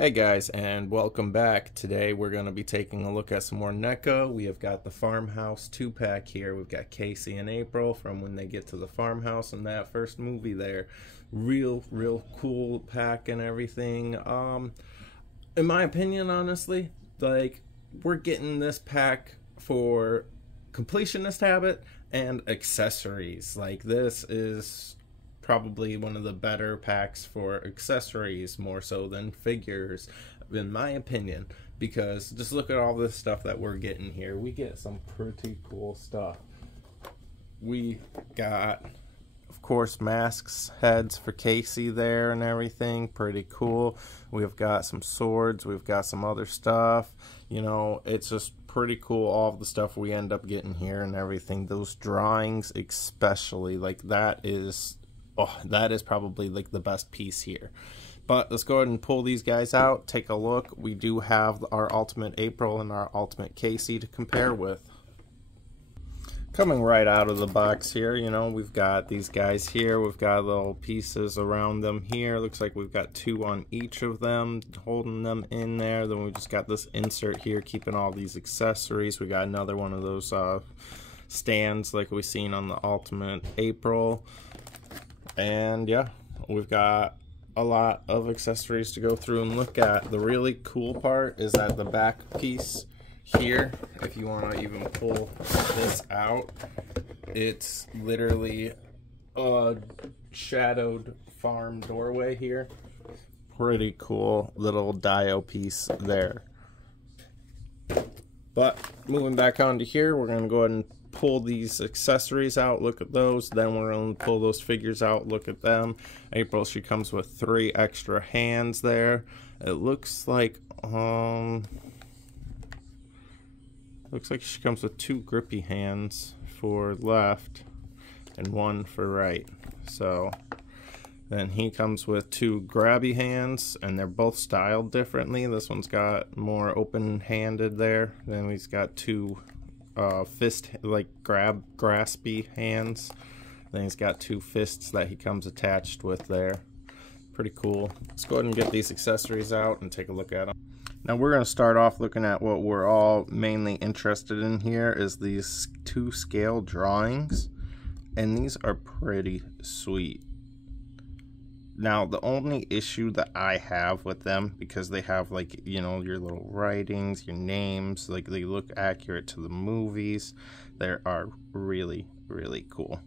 Hey guys, and welcome back. Today we're going to be taking a look at some more Neca. We have got the FarmHouse 2-pack here. We've got Casey and April from when they get to the farmhouse in that first movie there. Real cool pack and everything. In my opinion, honestly, like, we're getting this pack for completionist habit and accessories. Like, this is probably one of the better packs for accessories, more so than figures, in my opinion, because just look at all this stuff that we're getting here. We get some pretty cool stuff. We got, of course, masks, heads for Casey there and everything. Pretty cool. We've got some swords. We've got some other stuff. You know, it's just pretty cool, all of the stuff we end up getting here and everything. Those drawings especially, like, that is probably like the best piece here. But let's go ahead and pull these guys out, take a look. We do have our Ultimate April and our Ultimate Casey to compare with. Coming right out of the box here, you know, we've got these guys here. We've got little pieces around them here. Looks like we've got two on each of them, holding them in there. Then we just got this insert here, keeping all these accessories. We got another one of those stands like we've seen on the Ultimate April. And yeah, we've got a lot of accessories to go through and look at. The really cool part is that the back piece here, if you want to even pull this out, it's literally a shadowed farm doorway here. Pretty cool little dio piece there. But moving back onto here, we're going to go ahead and pull these accessories out, look at those. Then we're going to pull those figures out, look at them. April, she comes with 3 extra hands there. It looks like she comes with 2 grippy hands for left and 1 for right. So then he comes with 2 grabby hands, and they're both styled differently. This one's got more open-handed there. Then he's got 2 fist, like, graspy hands. Then he's got 2 fists that he comes attached with there. Pretty cool. Let's go ahead and get these accessories out and take a look at them. Now we're going to start off looking at what we're all mainly interested in here, is these 2 scale drawings, and these are pretty sweet. Now, the only issue that I have with them, because they have, like, you know, your little writings, your names, like, they look accurate to the movies. They are really cool.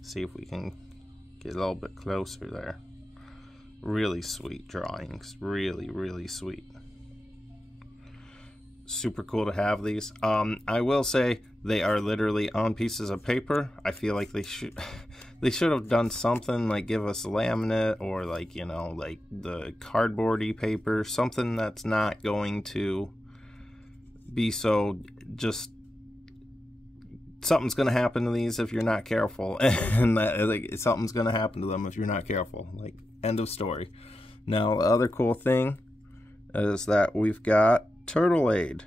See if we can get a little bit closer there. Really sweet drawings. Really sweet. Super cool to have these. I will say they are literally on pieces of paper. I feel like they should have done something like give us laminate, or, like, you know, like the cardboardy paper, something that's not going to be so just something's going to happen to these if you're not careful, and that, like, something's going to happen to them if you're not careful. Like, end of story. Now, the other cool thing is that we've got Turtle Aid.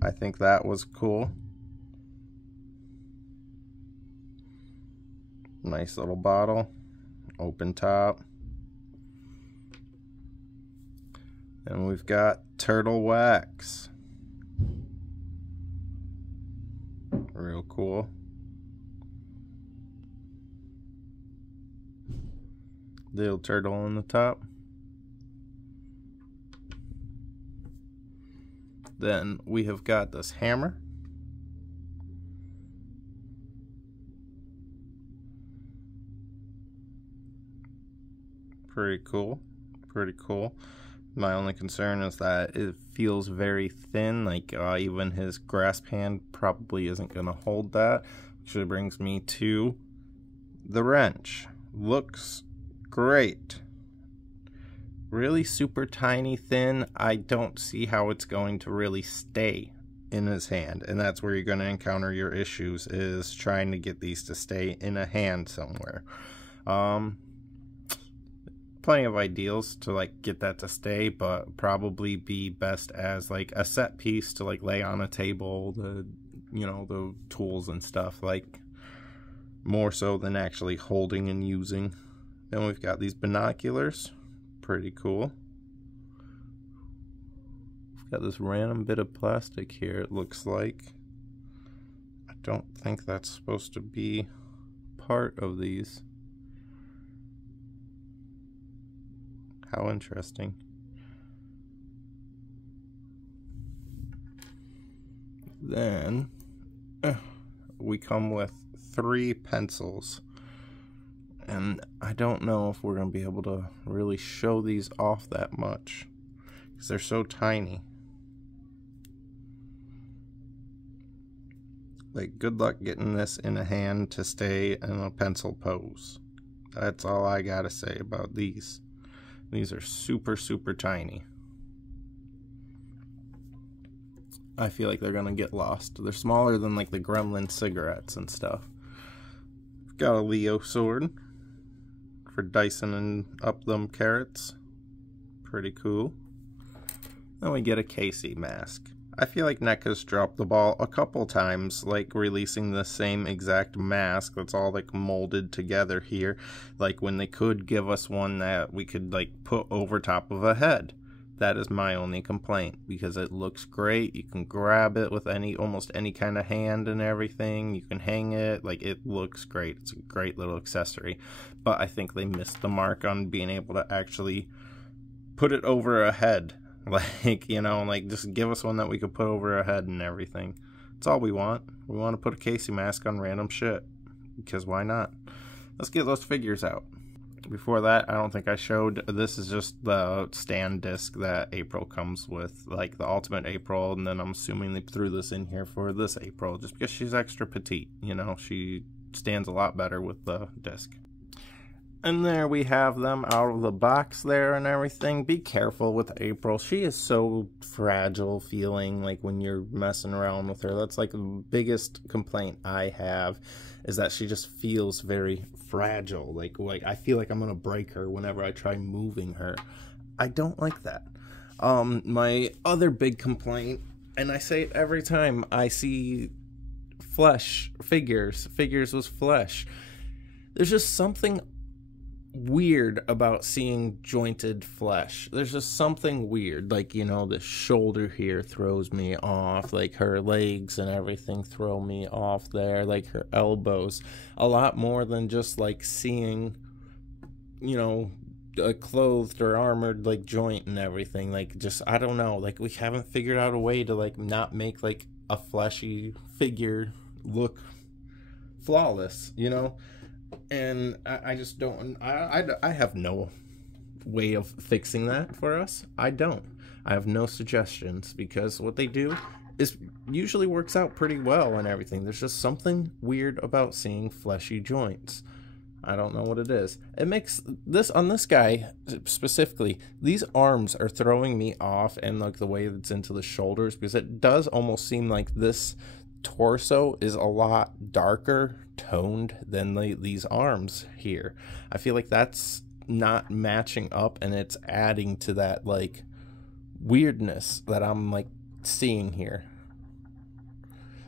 I think that was cool. Nice little bottle, open top. And we've got Turtle Wax. Real cool. Little turtle on the top. Then we have got this hammer. Pretty cool. My only concern is that it feels very thin, like even his grasp hand probably isn't going to hold that. Which brings me to the wrench. Looks great. Really super tiny, thin. I don't see how it's going to really stay in his hand, and that's where you're going to encounter your issues, is trying to get these to stay in a hand somewhere. Plenty of ideals to, like, get that to stay, but probably be best as, like, a set piece to, like, lay on a table, the, you know, the tools and stuff, like, more so than actually holding and using. Then we've got these binoculars. Pretty cool. Got this random bit of plastic here, it looks like. I don't think that's supposed to be part of these. How interesting. Then we come with 3 pencils. And I don't know if we're going to be able to really show these off that much, because they're so tiny. Like, good luck getting this in a hand to stay in a pencil pose. That's all I gotta say about these. These are super, super tiny. I feel like they're gonna get lost. They're smaller than like the Gremlin cigarettes and stuff. We've got a Leo sword for dicing and up them carrots. Pretty cool. Then we get a Casey mask. I feel like Neca's dropped the ball a couple times, like releasing the same exact mask that's all like molded together here, like when they could give us one that we could like put over top of a head. That is my only complaint, because it looks great. You can grab it with almost any kind of hand and everything. You can hang it, like it looks great. It's a great little accessory, but I think they missed the mark on being able to actually put it over a head. Like, you know, like just give us one that we could put over our head and everything. That's all we want. We want to put a Casey mask on random shit, because why not? Let's get those figures out. Before that, I don't think I showed, this is just the stand disc that April comes with, like the Ultimate April, and then I'm assuming they threw this in here for this April just because she's extra petite, you know, she stands a lot better with the disc. And there we have them out of the box there and everything. Be careful with April. She is so fragile feeling, like when you're messing around with her. That's like the biggest complaint I have, is that she just feels very fragile. Like I feel like I'm going to break her whenever I try moving her. I don't like that. My other big complaint, and I say it every time I see figures with flesh. There's just something weird about seeing jointed flesh. There's just something weird, like, you know, the shoulder here throws me off, like her legs and everything throw me off there, like her elbows, a lot more than just like seeing, you know, a clothed or armored like joint and everything. Like, just, I don't know, like we haven't figured out a way to like not make like a fleshy figure look flawless, you know. And I just don't, I have no way of fixing that for us. I have no suggestions, because what they do is usually works out pretty well and everything. There's just something weird about seeing fleshy joints. I don't know what it is. It makes this, on this guy specifically, these arms are throwing me off, and like the way it's into the shoulders, because it does almost seem like this torso is a lot darker toned than these arms here. I feel like that's not matching up, and it's adding to that like weirdness that I'm like seeing here.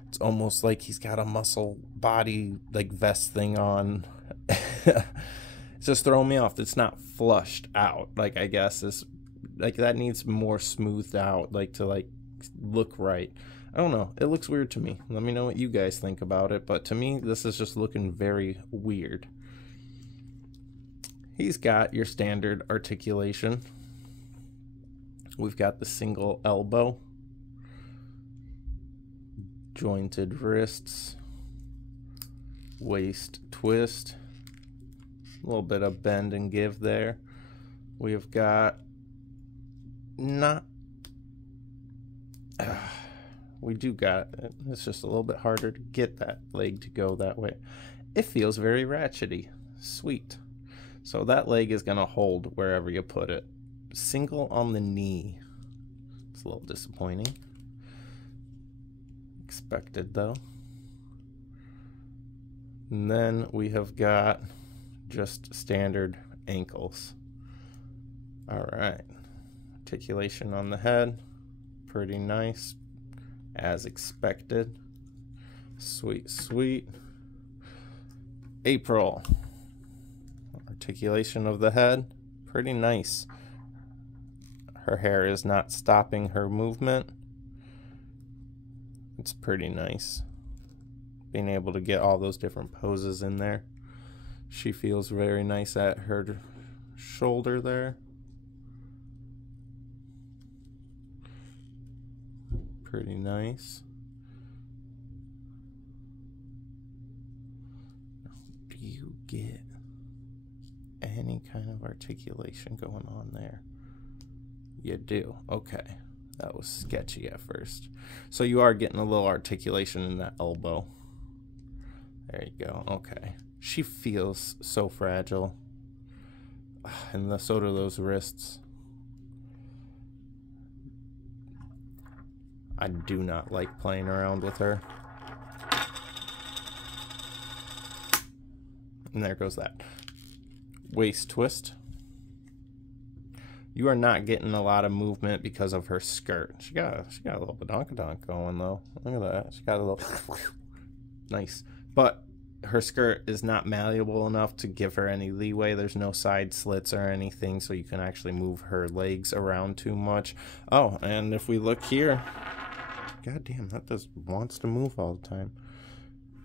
It's almost like he's got a muscle body like vest thing on. It's just throwing me off. It's not flushed out. Like, I guess it's like that needs more smoothed out, like to like look right. I don't know. It looks weird to me. Let me know what you guys think about it. But to me, this is just looking very weird. He's got your standard articulation. We've got the single elbow, jointed wrists, waist twist, a little bit of bend and give there. We've got we do got it. It's just a little bit harder to get that leg to go that way. It feels very ratchety. Sweet. So that leg is going to hold wherever you put it. Single on the knee. It's a little disappointing. Expected though. And then we have got just standard ankles. Alright. Articulation on the head. Pretty nice. As expected. Sweet, sweet. April. Articulation of the head. Pretty nice. Her hair is not stopping her movement. It's pretty nice being able to get all those different poses in there. She feels very nice at her shoulder there. Pretty nice. Do you get any kind of articulation going on there? You do. Okay. That was sketchy at first. So you are getting a little articulation in that elbow. There you go. Okay. She feels so fragile. And so do those wrists. I do not like playing around with her. And there goes that. Waist twist. You are not getting a lot of movement because of her skirt. She got a little badonkadonk going though. Look at that. She got a little nice. But her skirt is not malleable enough to give her any leeway. There's no side slits or anything, so you can actually move her legs around too much. Oh, and if we look here, god damn, that just wants to move all the time.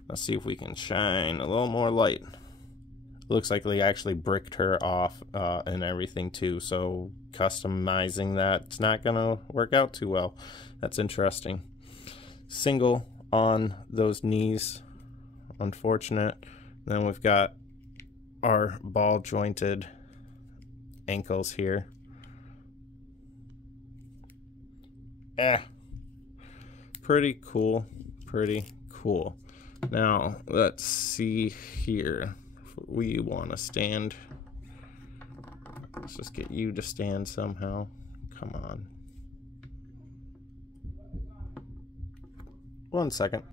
Let's see if we can shine a little more light. Looks like they actually bricked her off and everything too, so customizing that's not gonna work out too well. That's interesting. Single on those knees, unfortunate. Then we've got our ball jointed ankles here. Pretty cool, pretty cool. Now let's see here. We want to stand. Let's just get you to stand somehow. Come on. 1 second.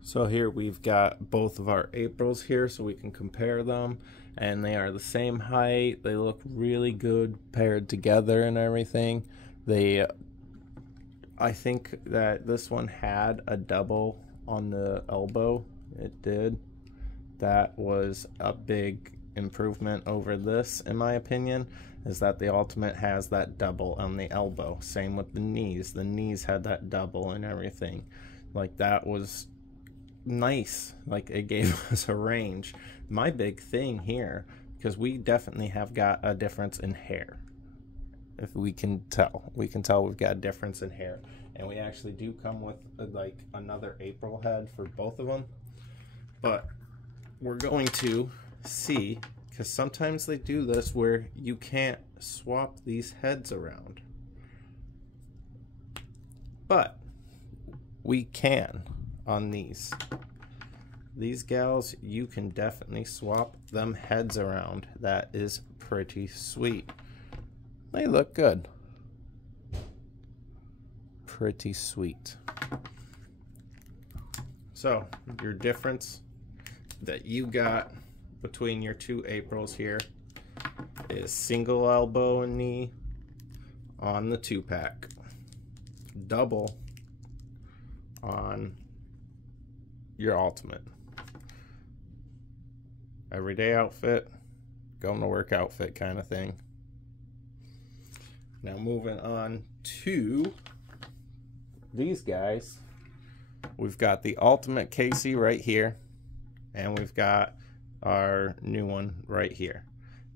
So here we've got both of our Aprils here so we can compare them, and they are the same height. They look really good paired together and everything. I think that this one had a double on the elbow. It did. That was a big improvement over this, in my opinion, is that the Ultimate has that double on the elbow. Same with the knees. The knees had that double and everything. Like, that was nice. Like, it gave us a range. My big thing here, because we definitely have got a difference in hair. If we can tell we've got a difference in hair. And we actually do come with like another April head for both of them. But we're going to see, because sometimes they do this where you can't swap these heads around. But we can on these. These gals, you can definitely swap them heads around. That is pretty sweet. They look good. Pretty sweet. So, your difference that you got between your two Aprils here is single elbow and knee on the 2-pack, double on your Ultimate. Everyday outfit, going to work outfit kind of thing. Now moving on to these guys, we've got the Ultimate Casey right here, and we've got our new one right here.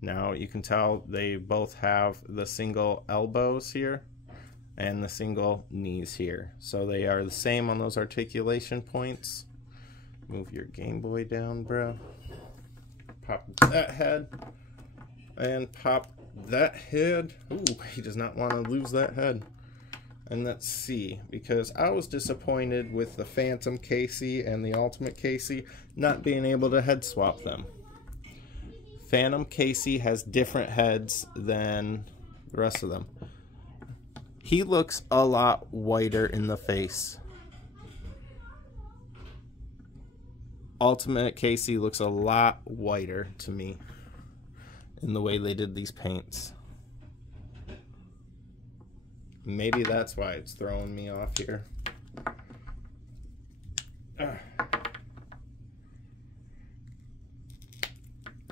Now you can tell they both have the single elbows here and the single knees here. So they are the same on those articulation points. Move your Game Boy down, bro. Pop that head and pop that head. Ooh, he does not want to lose that head. And let's see, because I was disappointed with the Phantom Casey and the Ultimate Casey not being able to head swap them. Phantom Casey has different heads than the rest of them. He looks a lot whiter in the face. Ultimate Casey looks a lot whiter to me in the way they did these paints. Maybe that's why it's throwing me off here.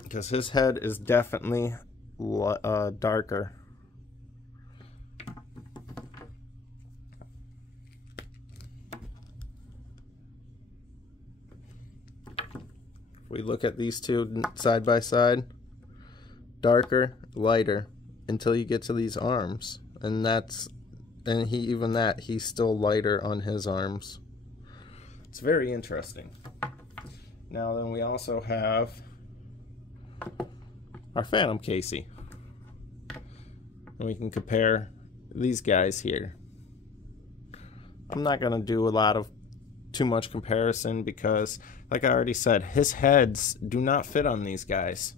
Because his head is definitely darker. We look at these two side by side, darker, lighter, until you get to these arms, and he's still lighter on his arms. It's very interesting. Now then, we also have our Phantom Casey, and we can compare these guys here. I'm not gonna do too much comparison because, like I already said, his heads do not fit on these guys,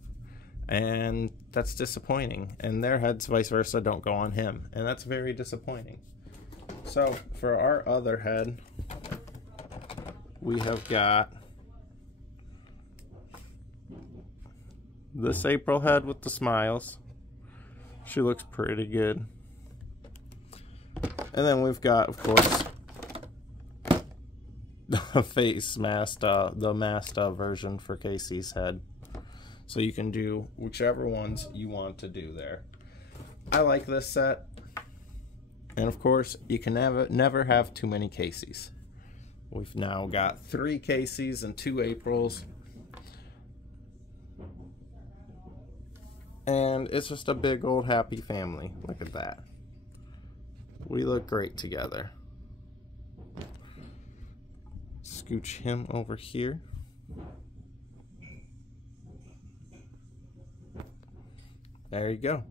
and that's disappointing, and their heads vice versa don't go on him, and that's very disappointing. So for our other head, we have got this April head with the smiles. She looks pretty good. And then we've got, of course, the face masked, the masked version for Casey's head. So you can do whichever ones you want to do there. I like this set. And of course, you can never have too many Caseys. We've now got 3 Caseys and 2 Aprils. And it's just a big old happy family. Look at that. We look great together. Scooch him over here. There you go.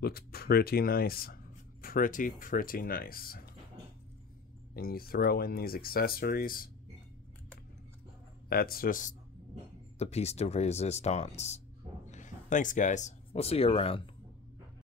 Looks pretty nice. Pretty nice. And you throw in these accessories. That's just the piece de resistance. Thanks, guys. We'll see you around.